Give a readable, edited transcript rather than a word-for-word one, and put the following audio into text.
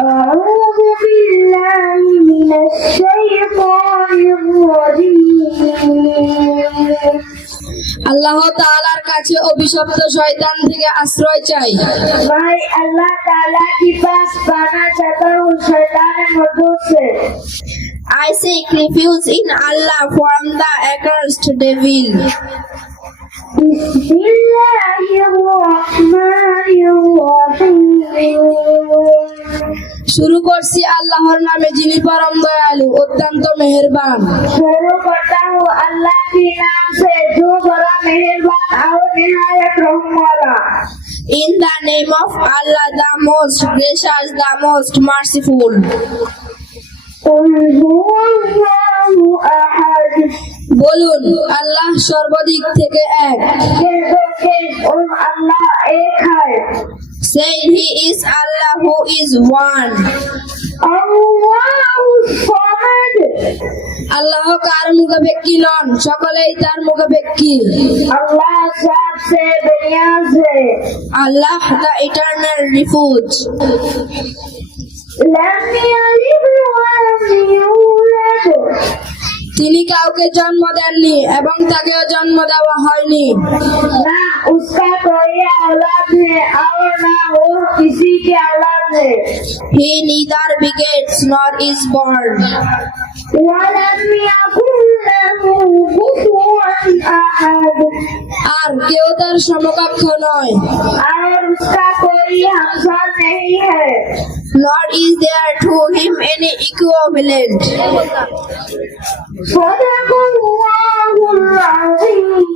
أعوذ بالله من الشيطان الرجيم আল্লাহ তাআলার কাছে অভিশপ্ত শয়তান থেকে আশ্রয় চাই। मैं अल्लाह ताला के पास पाना चाहता हूँ शैतान मर्दों से। I seek refuge in Allah from the accursed devil. শুরু করছি আল্লাহর নামে যিনি পরম দয়ালু অত্যন্ত মেহেরবান। शुरू करता हूँ अल्लाह के नाम से जो बड़ा मेहरबान और निहायत रहम वाला। In the name of Allah, the most gracious, the most merciful. قل هو الله أحد বলুন আল্লাহ সর্বাধিক থেকে এক। अल्लाह एक है। Say he is Allah who is one. अल्लाहु समद আল্লাহ কার মুখাপেক্ষী নন, সকলেই তার মুখাপেক্ষী। अल्लाह सबसे बेनियाज है। আল্লাহ the eternal refuge. लम यलिद वलम यूलद তিনি কাউকে জন্ম দেননি এবং তাকেও জন্ম দেওয়া হয়নি। ना उसका कोई औलाद है और ना वो किसी की औलाद है। He neither begets nor is born. वलम यकुन लहु कुफुवन अहद আর কেউ তার সমকক্ষ নয়। और उसका कोई हमसा नहीं है। Nor is there to him any equivalent. صدق الله العظيم।